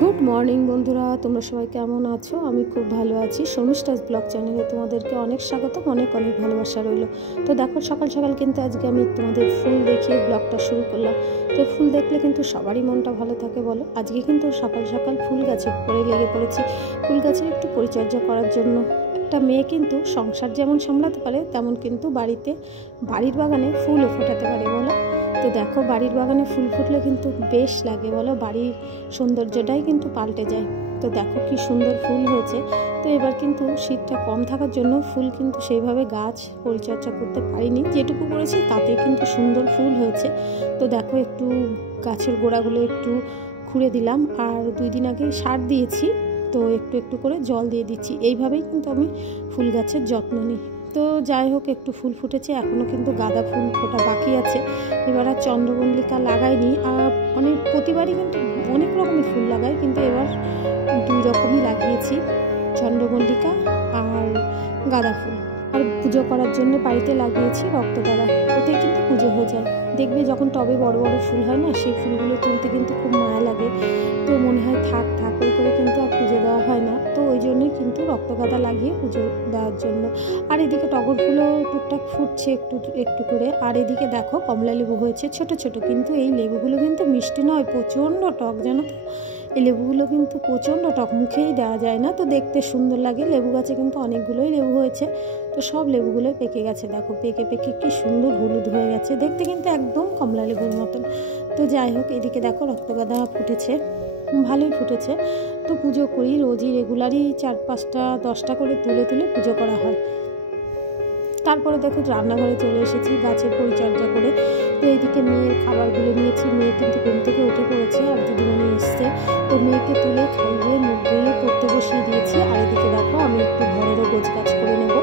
Good morning বন্ধুরা, তোমরা সবাই কেমন আছো? আমি খুব ভালো আছি। শর্মিষ্ঠাস ব্লগ চ্যানেলে তোমাদেরকে অনেক স্বাগতম, অনেক অনেক ভালোবাসা রইল। তো দেখো, সকাল সকাল কিন্তু আজকে আমি তোমাদের ফুল দেখিয়ে ব্লগটা শুরু করলাম। তো ফুল দেখলে কিন্তু সবারই মনটা ভালো থাকে বলো। আজকে কিন্তু সকাল সকাল ফুল গাছের উপরে লেগে পড়েছি, ফুল গাছের একটু পরিচর্যা করার জন্য। একটা মেয়ে কিন্তু সংসার যেমন সামলাতে পারে, তেমন কিন্তু বাড়ির বাগানে ফুলও ফোটাতে পারে বলো। তো দেখো, বাড়ির বাগানে ফুল ফুটলে কিন্তু বেশ লাগে বলো, বাড়ির সৌন্দর্যটাই কিন্তু পাল্টে যায়। তো দেখো কি সুন্দর ফুল হয়েছে। তো এবার কিন্তু শীতটা কম থাকার জন্য ফুল কিন্তু সেইভাবে গাছ পরিচর্যা করতে পারিনি, যেটুকু করেছি তাতে কিন্তু সুন্দর ফুল হয়েছে। তো দেখো, একটু গাছের গোড়াগুলো একটু খুঁড়ে দিলাম, আর 2 দিন আগে সার দিয়েছি। তো একটু একটু করে জল দিয়ে দিচ্ছি, এইভাবেই কিন্তু আমি ফুল গাছের যত্ন নিই। তো যাই হোক, একটু ফুল ফুটেছে, এখনও কিন্তু গাঁদা ফুল ফোটা বাকি আছে। এবার আর চন্দ্রমল্লিকা লাগাইনি, আর প্রতিবারই কিন্তু অনেক রকমের ফুল লাগাই, কিন্তু এবার 2 রকমই লাগিয়েছি, চন্দ্রমল্লিকা আর গাঁদা ফুল। আর পুজো করার জন্য বাড়িতে লাগিয়েছি রক্তগাঁদা, ওতেই কিন্তু পুজো হয়ে যায়। দেখবে যখন টবে বড় বড় ফুল হয় না, সেই ফুলগুলো তুলতে কিন্তু খুব মায়া লাগে। তো মনে হয় থাক থাক করে কিন্তু আর পুজো দেওয়া হয় না। তো ওই জন্যই কিন্তু রক্তগাঁদা লাগিয়ে পুজো দেওয়ার জন্য। আর এদিকে টগর ফুলও টুকটাক ফুটছে একটু একটু করে। আর এদিকে দেখো, কমলা লেবু হয়েছে ছোট ছোট, কিন্তু এই লেবুগুলো কিন্তু মিষ্টি নয়, প্রচণ্ড টক, জানো তো। এই লেবুগুলো কিন্তু প্রচণ্ড টক, মুখেই দেওয়া যায় না। তো দেখতে সুন্দর লাগে। লেবু গাছে কিন্তু অনেকগুলোই লেবু হয়েছে। তো সব লেবুগুলোই পেকে গেছে, দেখো পেকে পেকে কি সুন্দর হলুদ হয়ে গেছে, দেখতে কিন্তু একদম কমলা লেবুর মতন। তো যাই হোক, এদিকে দেখো রক্তগাঁদা ফুটেছে, ভালোই ফুটেছে। তো পুজো করি রোজই, রেগুলারই 4-5টা 10টা করে তুলে তুলে পুজো করা হয়। তারপরে দেখো, রান্নাঘরে চলে এসেছি গাছের পরিচর্যা করে। তো এইদিকে মেয়ের খাবারগুলো নিয়েছি, মেয়ে কিন্তু ঘুম থেকে উঠে পড়েছে, আর দিদিমণি এসছে। তো মেয়েকে তুলে খাইয়ে মুখ ধুয়ে পড়তে বসিয়ে দিয়েছি। আর এদিকে দেখো, আমি একটু ঘরেরও গোছগাছ করে নেব,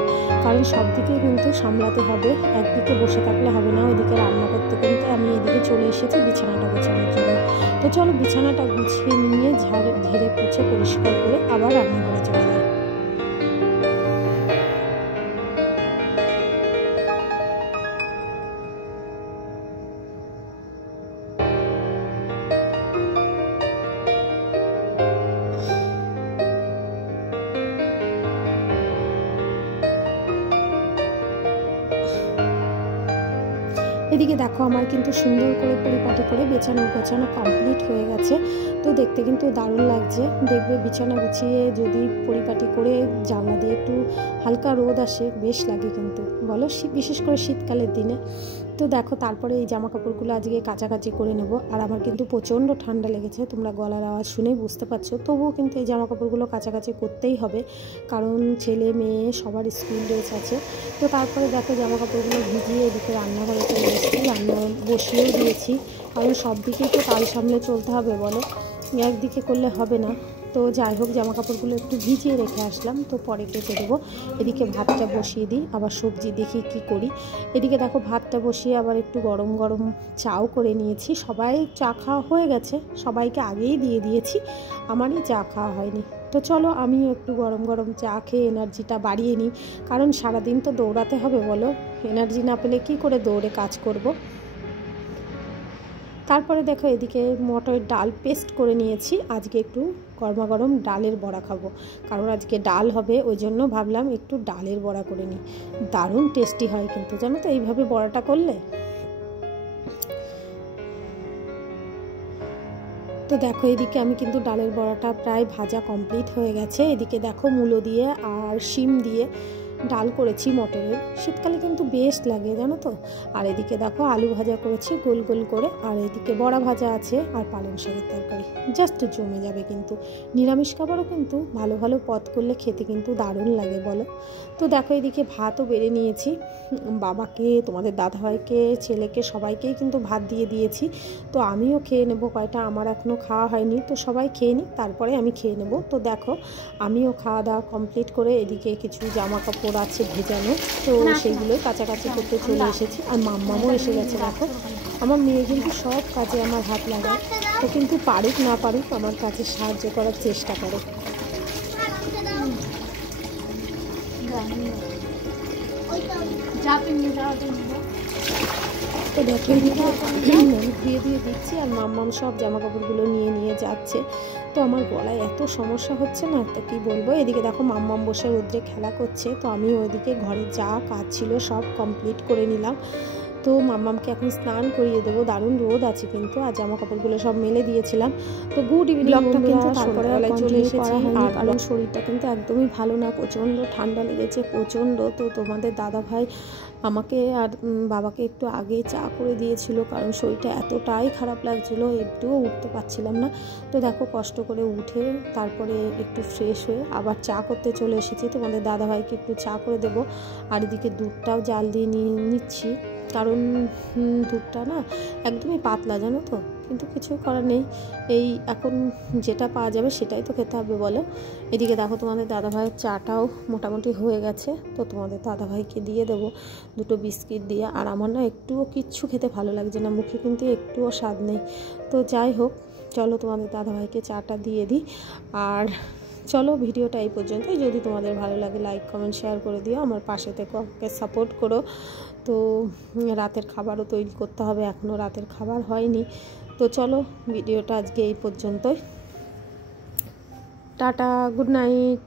কারণ সব দিকে কিন্তু সামলাতে হবে, একদিকে বসে থাকলে হবে না। ওইদিকে রান্না করতে করতে আমি এদিকে চলে এসেছি বিছানাটা গোছানোর জন্য। তো চলো, বিছানাটা গুছিয়ে নিয়ে ঝেড়ে পুছে পরিষ্কার করে আবার রান্নাঘরে চলে যাই। এদিকে দেখো, আমার কিন্তু সুন্দর করে পরিপাটি করে বিছানা গোছানো কমপ্লিট হয়ে গেছে। তো দেখতে কিন্তু দারুণ লাগছে। দেখবে বিছানা গুছিয়ে যদি পরিপাটি করে জানলা দিয়ে একটু হালকা রোদ আসে, বেশ লাগে কিন্তু বলো, বিশেষ করে শীতকালের দিনে। তো দেখো, তারপরে এই জামা কাপড়গুলো আজকে কাচাকাচি করে নেব। আর আমার কিন্তু প্রচণ্ড ঠান্ডা লেগেছে, তোমরা গলার আওয়াজ শুনেই বুঝতে পারছো। তবুও কিন্তু এই জামা কাপড়গুলো কাচাকাচি করতেই হবে, কারণ ছেলে মেয়ে সবার স্কুল ড্রেস আছে। তো তারপরে দেখো, জামা কাপড়গুলো ভিজিয়ে এদিকে রান্নাঘরে চলে এসেছি, রান্না বসিয়েও দিয়েছি, কারণ সব দিকেই তো তাল সামলে চলতে হবে বলো, একদিকে করলে হবে না। তো যাই হোক, জামা কাপড়গুলো একটু ভিজিয়ে রেখে আসলাম, তো পরে কেচে দেবো। এদিকে ভাতটা বসিয়ে দিই, আবার সবজি দেখি কি করি। এদিকে দেখো, ভাতটা বসিয়ে আবার একটু গরম গরম চাও করে নিয়েছি। সবাই চা খাওয়া হয়ে গেছে, সবাইকে আগেই দিয়ে দিয়েছি, আমারই চা খাওয়া হয়নি। তো চলো, আমিও একটু গরম গরম চা খেয়ে এনার্জিটা বাড়িয়ে নিই, কারণ সারাদিন তো দৌড়াতে হবে বলো, এনার্জি না পেলে কি করে দৌড়ে কাজ করব। তারপরে দেখো, এদিকে মটরের ডাল পেস্ট করে নিয়েছি। আজকে একটু গরমা গরম ডালের বড়া খাবো, কারণ আজকে ডাল হবে, ওই জন্য ভাবলাম একটু ডালের বড়া করে নিই। দারুণ টেস্টি হয় কিন্তু, জানো তো, এইভাবে বড়াটা করলে। তো দেখো, এদিকে আমি কিন্তু ডালের বড়াটা প্রায় ভাজা কমপ্লিট হয়ে গেছে। এদিকে দেখো, মূলো দিয়ে আর শিম দিয়ে ডাল করেছি মটরের, শীতকালে কিন্তু বেশ লাগে জানো তো। আর এদিকে দেখো, আলু ভাজা করেছি গোল গোল করে, আর এদিকে বড়া ভাজা আছে, আর পালং শাকের তরকারি, জাস্ট জমে যাবে কিন্তু। নিরামিষ খাবারও কিন্তু ভালো ভালো পদ করলে খেতে কিন্তু দারুণ লাগে বলো। তো দেখো, এদিকে ভাতও বেড়ে নিয়েছি, বাবাকে, তোমাদের দাদাভাইকে, ছেলেকে, সবাইকেই কিন্তু ভাত দিয়ে দিয়েছি। তো আমিও খেয়ে নেব কয়টা, আমার এখনও খাওয়া হয়নি। তো সবাই খেয়ে নিক, তারপরে আমি খেয়ে নেব। তো দেখো, আমিও খাওয়া দাওয়া কমপ্লিট করে এদিকে কিছু জামা কাপড় আছে ভেজানো, তো সেইগুলোই কাছাকাছি করতে চলে এসেছি। আর মাম্মামও এসে গেছে। দেখো, আমার মেয়ে কিন্তু সব কাজে আমার হাত লাগায়, তো কিন্তু পারুক না পারুক আমার কাজে সাহায্য করার চেষ্টা করে। তো দেখো, ধুয়ে ধুয়ে দিচ্ছি, আর মাম্মাম সব জামা কাপড়গুলো নিয়ে নিয়ে যাচ্ছে। তো আমার গলায় এত সমস্যা হচ্ছে না, তো কী বলবো। এদিকে দেখো মাম্মাম বসে রোদ্রে খেলা করছে, তো আমি ওইদিকে ঘরে যা কাজ ছিল সব কমপ্লিট করে নিলাম। তো মাম্মামকে এখন স্নান করিয়ে দেবো, দারুণ রোদ আছে কিন্তু, আর জামা কাপড়গুলো সব মেলে দিয়েছিলাম। তো গুড ইভিনিং কিন্তু তারপরে চলে এসেছি, আর কারণ শরীরটা কিন্তু একদমই ভালো না, প্রচণ্ড ঠান্ডা লেগেছে প্রচণ্ড। তো তোমাদের দাদা ভাই আমাকে আর বাবাকে একটু আগে চা করে দিয়েছিল, কারণ শরীরটা এতটাই খারাপ লাগছিলো, একটুও উঠতে পারছিলাম না। তো দেখো কষ্ট করে উঠে তারপরে একটু ফ্রেশ হয়ে আবার চা করতে চলে এসেছি। তোমাদের দাদা ভাইকে একটু চা করে দেবো, আর এদিকে দুধটাও জাল দিয়ে নিচ্ছি, কারণ দুধটা না একদমই পাতলা, জানো তো, কিন্তু কিছু করার নেই, এই এখন যেটা পাওয়া যাবে সেটাই তো খেতে হবে বলো। এদিকে দেখো তোমাদের দাদাভাইয়ের চাটাও মোটামুটি হয়ে গেছে, তো তোমাদের দাদাভাইকে দিয়ে দেবো দুটো বিস্কিট দিয়ে। আর আমার না একটুও কিচ্ছু খেতে ভালো লাগছে না, মুখে কিন্তু একটুও স্বাদ নেই। তো যাই হোক, চলো তোমাদের দাদাভাইকে চাটা দিয়ে দিই। আর চলো ভিডিওটা এই পর্যন্তই। যদি তোমাদের ভালো লাগে লাইক কমেন্ট শেয়ার করে দিও, আমার পাশে থেকে আমাকে সাপোর্ট করো। তো রাতের খাবারও তৈরি করতে হবে, এখনও রাতের খাবার হয়নি। তো চলো ভিডিওটা আজকে এই পর্যন্তই, টাটা, গুড নাইট।